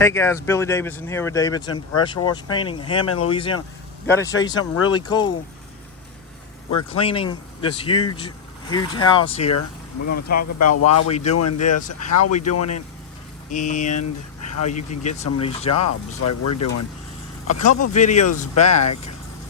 Hey guys, Billy Davidson here with Davidson Pressure Wash Painting, Hammond, Louisiana. Got to show you something really cool. We're cleaning this huge house here. We're going to talk about why we doing this, how we doing it, and how you can get some of these jobs like we're doing. A couple videos back,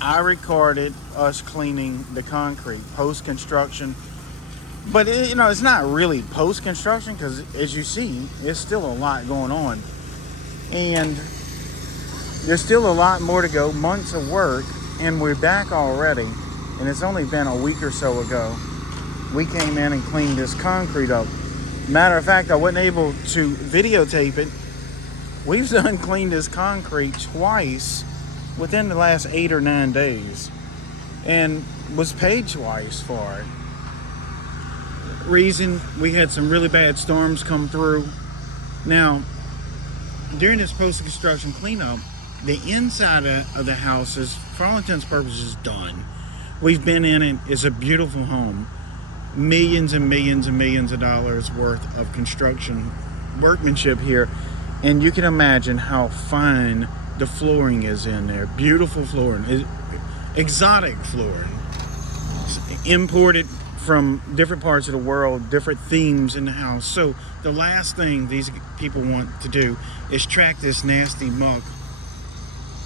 I recorded us cleaning the concrete post-construction. But it's not really post-construction because, as you see, there's still a lot going on. And there's still a lot more to go, months of work, and we're back already. And it's only been a week or so ago. We came in and cleaned this concrete up. Matter of fact, I wasn't able to videotape it. We've done cleaned this concrete twice within the last 8 or 9 days. And was paid twice for it. Reason, we had some really bad storms come through. Now, during this post-construction cleanup, the inside of the house is, for all intents and purposes, done. We've been in it. It's a beautiful home. Millions and millions and millions of dollars worth of construction workmanship here. And you can imagine how fine the flooring is in there. Beautiful flooring. Exotic flooring. Imported from different parts of the world, different themes in the house. So the last thing these people want to do is track this nasty muck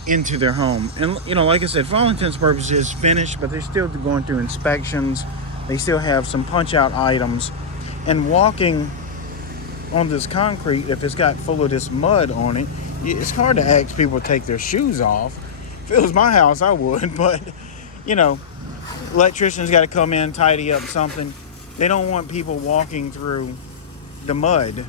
into their home. And like I said, for all intents and purposes, it's finished, but they're still going through inspections. They still have some punch out items. And walking on this concrete, if it's got full of this mud on it, it's hard to ask people to take their shoes off. If it was my house, I would, but electricians got to come in, tidy up something. They don't want people walking through the mud.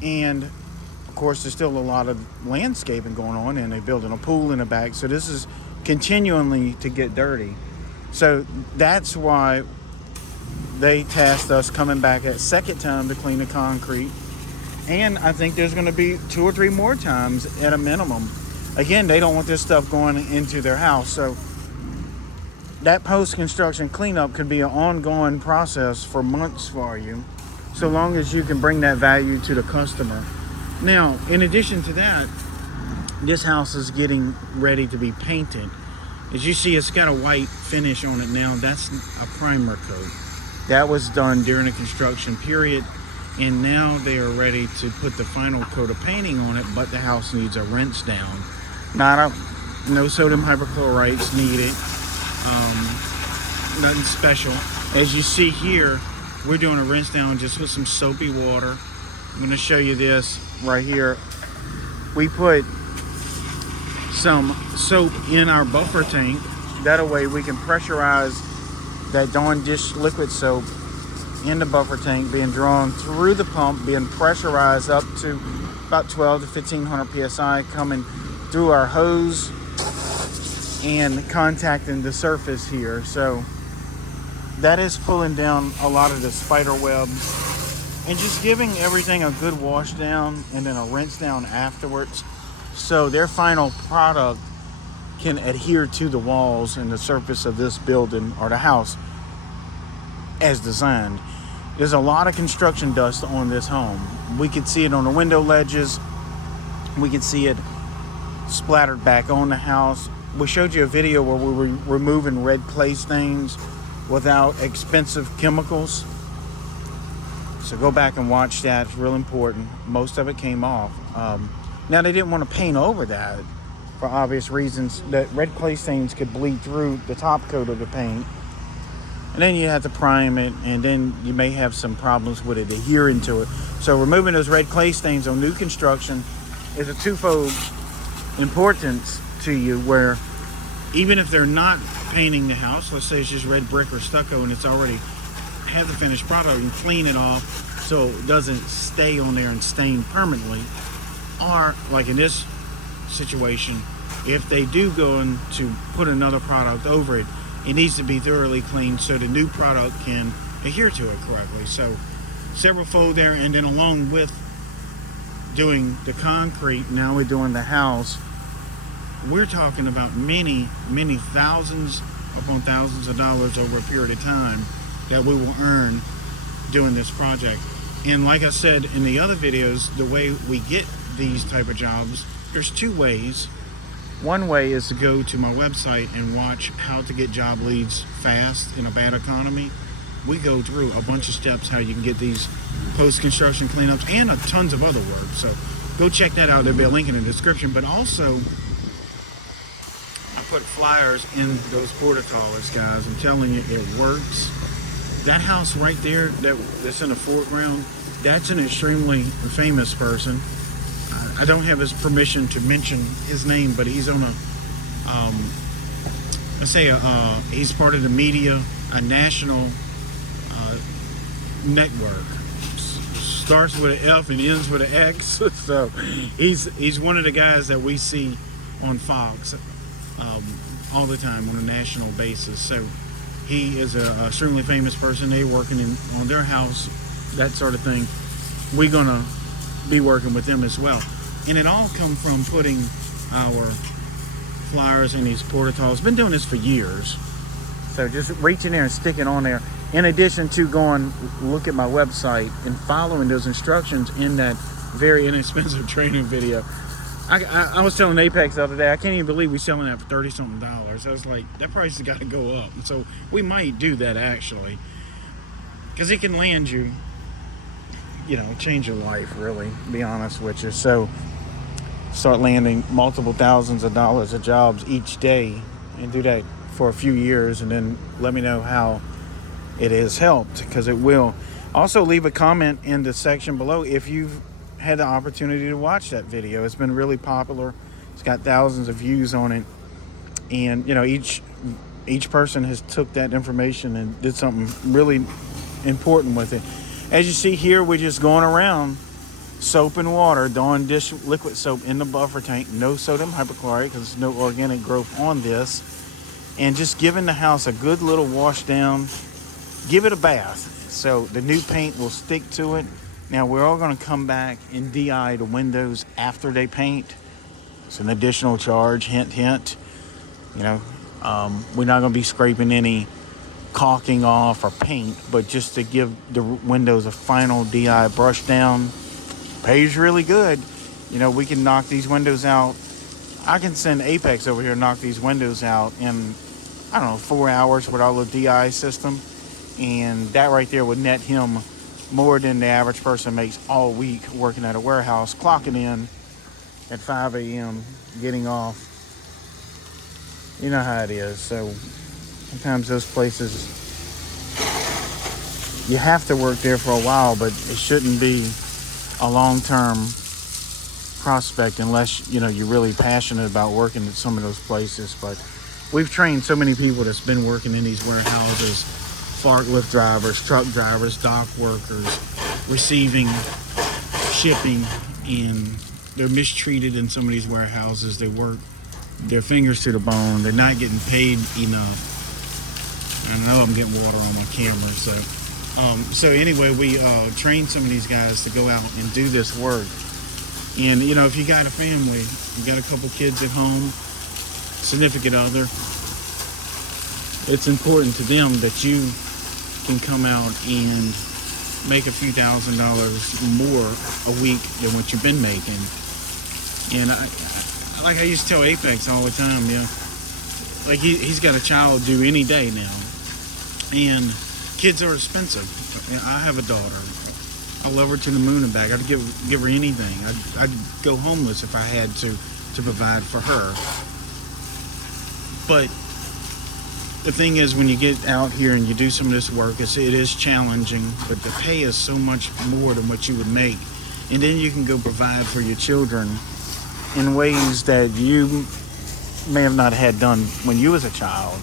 And of course, there's still a lot of landscaping going on, and they're building a pool in the back. So this is continually to get dirty. So that's why they tasked us coming back a second time to clean the concrete. And I think there's going to be 2 or 3 more times at a minimum. Again, they don't want this stuff going into their house. So that post-construction cleanup could be an ongoing process for months for you, so long as you can bring that value to the customer. Now, in addition to that, this house is getting ready to be painted. As you see, it's got a white finish on it now. That's a primer coat. That was done during the construction period, and now they are ready to put the final coat of painting on it, but the house needs a rinse down. No sodium hypochlorites needed. Nothing special. As you see here, we're doing a rinse down just with some soapy water. I'm going to show you this right here. We put some soap in our buffer tank. That way we can pressurize that Dawn dish liquid soap in the buffer tank, being drawn through the pump, being pressurized up to about 12 to 1500 psi, coming through our hose and contacting the surface here. So that is pulling down a lot of the spider webs and just giving everything a good wash down and then a rinse down afterwards, so their final product can adhere to the walls and the surface of this building or the house as designed. There's a lot of construction dust on this home. We could see it on the window ledges. We could see it splattered back on the house. We showed you a video where we were removing red clay stains without expensive chemicals. So go back and watch that. It's real important. Most of it came off. Now, they didn't want to paint over that for obvious reasons. That red clay stains could bleed through the top coat of the paint. And then you have to prime it, and then you may have some problems with it adhering to it. So removing those red clay stains on new construction is a twofold importance to you, where even if they're not painting the house, let's say it's just red brick or stucco and it's already have the finished product, and clean it off so it doesn't stay on there and stain permanently. Or like in this situation, if they do go in to put another product over it, it needs to be thoroughly cleaned so the new product can adhere to it correctly. So several fold there, and then along with doing the concrete, now we're doing the house. We're talking about many thousands upon thousands of dollars over a period of time that we will earn doing this project. And like I said in the other videos, the way we get these type of jobs, there's two ways. One way is to go to my website and watch how to get job leads fast in a bad economy. We go through a bunch of steps how you can get these post-construction cleanups and tons of other work. So go check that out. There'll be a link in the description. But also, I put flyers in those porta toilets, guys. I'm telling you, it works. That house right there that's in the foreground, that's an extremely famous person. I don't have his permission to mention his name, but he's on he's part of the media, a national network. Starts with an F and ends with an X. So he's one of the guys that we see on Fox all the time on a national basis. So he is a extremely famous person. They're working on their house, that sort of thing. We're gonna be working with them as well. And it all come from putting our flyers in these porta toilets. Been doing this for years. So just reach in there and stick it on there. In addition to going look at my website and following those instructions in that very inexpensive training video. I was telling Apex the other day, I can't even believe we're selling that for $30-something. I was like, that price has got to go up. And so we might do that actually. Because it can land you, change your life, really, to be honest with you. So start landing multiple thousands of dollars of jobs each day and do that for a few years, and then let me know how it has helped, because it will. Also, leave a comment in the section below if you've had the opportunity to watch that video. It's been really popular. It's got thousands of views on it, and each person has took that information and did something really important with it. As you see here, we're just going around soap and water, Dawn dish liquid soap in the buffer tank, no sodium hypochlorite because there's no organic growth on this, and just giving the house a good little wash down. Give it a bath so the new paint will stick to it. Now we're all going to come back and DI the windows after they paint. It's an additional charge, hint hint. We're not going to be scraping any caulking off or paint, but just to give the windows a final DI brush down. Pays really good. We can knock these windows out. I can send Apex over here and knock these windows out in, 4 hours with our little DI system. And that right there would net him more than the average person makes all week working at a warehouse, clocking in at 5 a.m., getting off. You know how it is. So sometimes those places, you have to work there for a while, but it shouldn't be a long-term prospect unless you're really passionate about working at some of those places. But we've trained so many people that's been working in these warehouses, forklift drivers, truck drivers, dock workers, receiving, shipping, and they're mistreated in some of these warehouses. They work their fingers to the bone. They're not getting paid enough. I know I'm getting water on my camera, so anyway, we train some of these guys to go out and do this work. And, if you got a family, you got a couple kids at home, significant other, it's important to them that you can come out and make a few $1,000s more a week than what you've been making. And I used to tell Apex all the time, like he's got a child due any day now. And kids are expensive. I have a daughter. I love her to the moon and back. I'd give her anything. I'd go homeless if I had to provide for her. But the thing is, when you get out here and you do some of this work, it is challenging, but the pay is so much more than what you would make. And then you can go provide for your children in ways that you may have not had done when you was a child.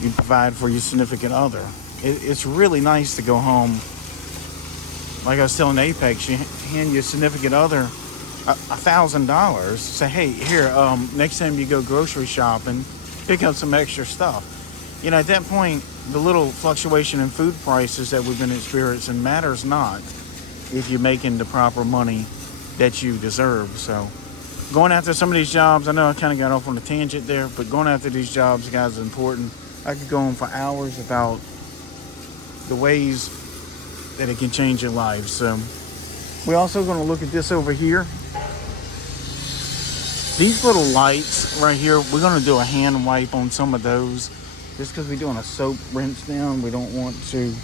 You provide for your significant other. It's really nice to go home. Like I was telling Apex, you hand your significant other $1,000. Say, hey, here, next time you go grocery shopping, pick up some extra stuff. At that point, the little fluctuation in food prices that we've been experiencing matters not if you're making the proper money that you deserve. So going after some of these jobs, I know I kind of got off on a tangent there, but going after these jobs, guys, is important. I could go on for hours about the ways that it can change your life. So We're also going to look at this over here. These little lights right here, we're going to do a hand wipe on some of those. Just because we're doing a soap rinse down, we don't want to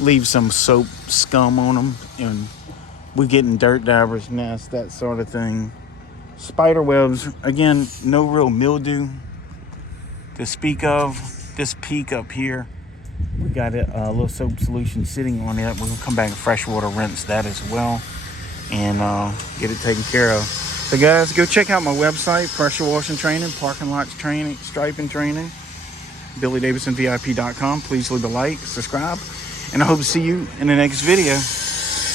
leave some soap scum on them. And we're getting dirt divers nest, that sort of thing. Spider webs, again, no real mildew to speak of. This peak up here, we got a little soap solution sitting on it. We're going to come back and freshwater rinse that as well and get it taken care of. So guys, go check out my website, pressure washing training, parking lots training, striping training, BillyDavidsonVIP.com. Please leave a like, subscribe, and I hope to see you in the next video.